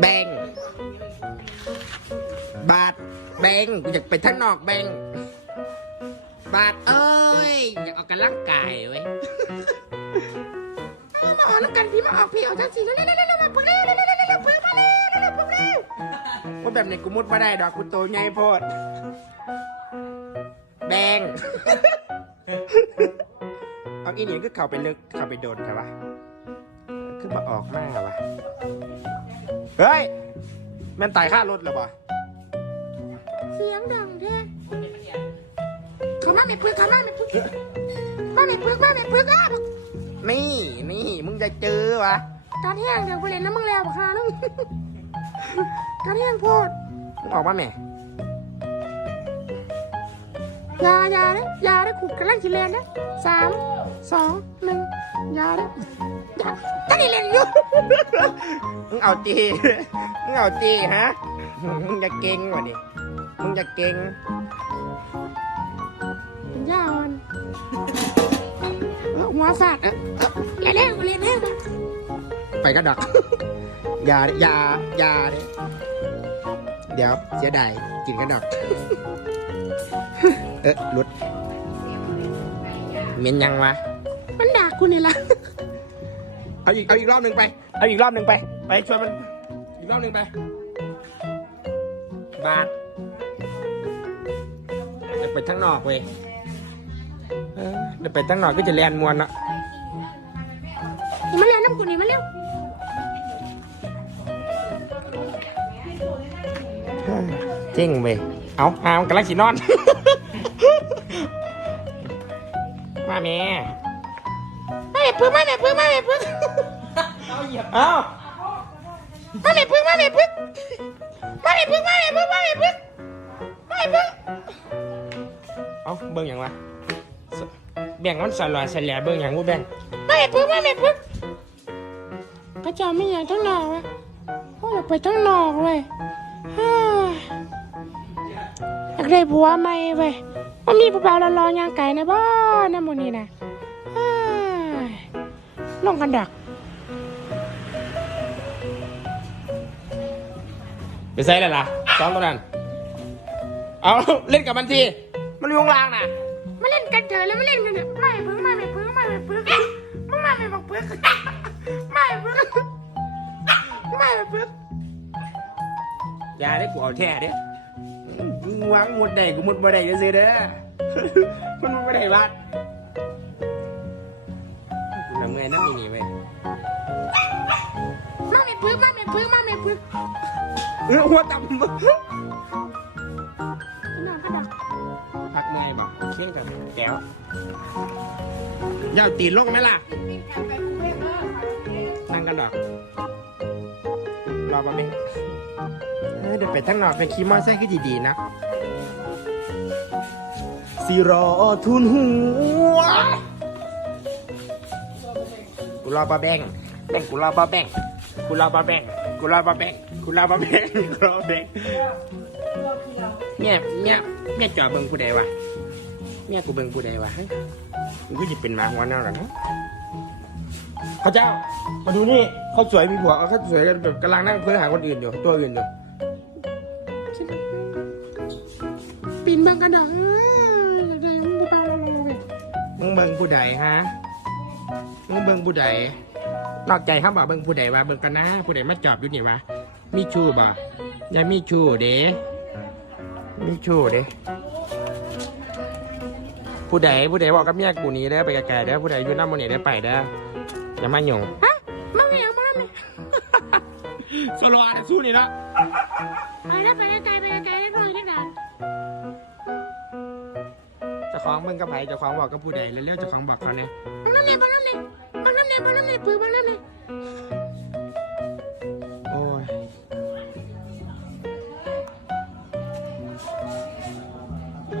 แบงบาทแบงกูอยากไปทั้งนอกแบงบาทเอ้ย อยากออกกำลังกายเว้ยมาออกน้ำกันพี่มาออกพี่ออกจังสีเร็วเร็วเร็วเร็วมาพึ่งเร็วเร็วเร็วเร็วเร็วพึ่งมาเร็วเร็วเร็วพึ่งเร็วว่าแบบนี้กูมุดมาได้ดอกกูโตใหญ่โพดแบงเอาอีนี่ก็เข้าไปลึกเข้าไปโดนใช่ปะคือมาออกมากวะ เฮ้ย แม่นตายค่ารถเหรอปะเสียงดังแท้เขามาไม่พึ่งเขามาไม่พึ่งมาไม่พึ่งมาไม่พึ่งอะนี่นี่มึงจะเจอวะตอนเที่ยงเดี๋ยวไปเล่นน้ำมึงแล้วปะคะน้องตอนเที่ยงโพดมึงออกมาแม่อยาอยาเด้อยาเด้อขู่กำลังสิเรียนเด้อสามสองหนึ่งอยาเด้ ออยาตั้งนี่เรียนอยู่มึงเอาจีมึงเอาจีฮะมึงจะเก่งวะนี่มึงจะเก่งยาอ่อนเออหัวสัตว์เออเออเรียนแห้งเรียนแห้งไปก็ดักอย่าอย่าอย่าเด้เดี๋ยวเสียดายกินกระดอกเอ๊ะหลุดเมียนยังวะมันด่ากูนี่ละ เอาอีกเอาอีกรอบหนึ่งไป เอาอีกรอบหนึ่งไป ไปชวนมัน อีกรอบหนึ่งไป บาทเดี๋ยวไปทั้งนอกเว้ยเออเดี๋ยวไปทั้งนอกก็จะเรียนมวนละมาเรียนน้ำกูนี่มาเร็วจริงเว้ยเอาหามนกำลังสินอน มาแม่ มาแม่พึ่งมาแม่พึ่งมาแม่พึ่งเอาเหยียบเอามาแม่พึ่งมาแม่พึ่งมาแม่พึ่งมาแม่พึ่งมาแม่พึ่งมาแม่พึ่งเอาเบิ่งหยังวะสแบ่งมันสลอยสลายเบิ่งหยังบ่แบ่งมาแม่พึ่งมาแม่พึ่งพระเจ้าไม่อยากทั้งนอกวะโอ้ยอยากไปทั้งนอกเว้ยฮ่าอยากได้ผัวใหม่เว้ยมันมีผู้บ่าวรอๆย่างไก่นะบ้านะหมดนี่นะเฮ้ย ลงกันดักไปใส่เลยล่ะซ้อมตัวนั้นเอาเล่นกับมันทีมันอยู่ข้างล่างน่ะมาเล่นกันเถอะแล้วมาเล่นกันเถอะไม่พึ่งไม่ไม่พึ่งไม่ไม่พึ่งมึงไม่ไม่บอกพึ่งไม่พึ่งไม่ไม่พึ่งอย่าได้กูเอาแท้เด้มึงวางหมดได้กูหมดบ่ได้จะซื้อเด้อมันบ่ได้วัด ทำไงนั่นนี่นี่เว้ยมาไม่พึ่งมาไม่พึ่งมาไม่พึ่งเออหัวต่ำนอนก็ดักพักเมื่อยบ่เชี่ยงกับแก้วอย่าเอาตีนลงไหมล่ะ นั่งกันดอกรอแป๊บนึงเออเดี๋ยวไปทั้งนอกไปขี่มอเตอร์ไซค์คือดีๆนะสิรอทุนหัว กูรอปลาแบงแบงกูรอปลาแบงกูรอปลาแบงกูรอปลาแบงกูรอปลาแบงกูรอปลาแบงเนี่ยเนี่ยเนี่ยจอเบิ่งผู้ใดวะเนี่ยกูเบิ่งผู้ใดวะฮะมึงก็จะเป็นหมาหัวเน่าหรอเนาะเขาเจ้า มาดูนี่เขาสวยมีผัวเขาสวยกันแบบกำลังนั่งคุยหาคนอื่นอยู่ตัวอื่นอยู่ปีนเบิ่งกันดอกเอออยากได้มึงผู้เบาเราเว้ยมึงเบิ่งผู้ใดฮะ มึงเบิ่งผู้ใดนอกใจเขาบอกเบิ่งผู้ใดว่าเบิ่งกันนะ ผู้ใดมาจอบอยู่นี่วะมีชูบ่อย่ามีชูเด้มีชูเด้ผู้ใดผู้ใดบอกกับเมียกูหนี้เด้อไปไกลๆเด้อผู้ใดอยู่น้ำมันนี่เด้อไปเด้ออย่ามาหยงฮะมาไม่เอามาไม่สโลอาสู้นี่ละไปแล้วไปไกลไปไกลแล้วนอนกันนะเจ้าของมึงกับไผเจ้าของบอกกับผู้ใดเร็วๆเจ้าของบอกเขาเนี่ยบังน้ำเนี่ยบังน้ำเนี่ ยบังน้ำ